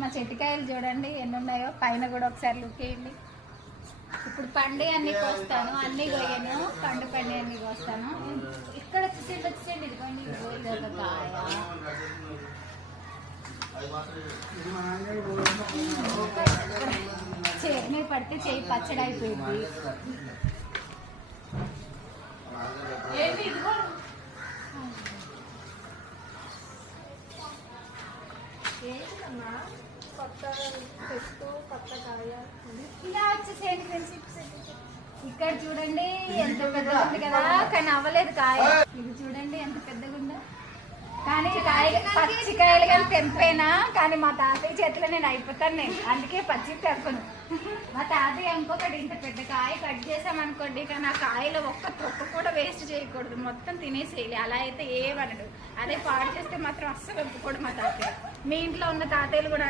మా చెట్టుకాయలు చూడండి ఎన్ని ఉన్నాయో, పైన కూడా ఒకసారి లుక్ వేయండి. ఇప్పుడు పండి అన్ని కోస్తాను, అన్ని కొయ్యను, పండు అన్ని కోస్తాను. ఇక్కడ వచ్చేసేయండి, ఇదిగోండి ఇదొక కాయ. చేతి మీద పడితే చేయి పచ్చడి అయిపోయింది. ఇలా వచ్చేసేయండి ఫ్రెండ్స్. ఇక్కడ చూడండి ఎంత పెద్దగా ఉంది కదా, కానీ అవ్వలేదు కాయ. ఇది చూడండి ఎంత పెద్దగా ఉందో. కానీ కాయ పచ్చికాయలు కానీ తెంపైనా, కానీ మా తాతయ్య చేతిలో నేను అయిపోతాను. అందుకే పచ్చి తెంపను. మా తాతయ్య ఇంకొకటి ఇంత పెద్ద కాయ కట్ చేసామనుకోండి, కానీ ఆ కాయలో ఒక్క తొక్క కూడా వేస్ట్ చేయకూడదు, మొత్తం తినేసేయాలి. అలా అయితే ఏమనడు. అదే పాడు చేస్తే మాత్రం అస్సలు ఒప్పుకోడు మా తాతయ్య. మీ ఇంట్లో ఉన్న తాతయ్యలు కూడా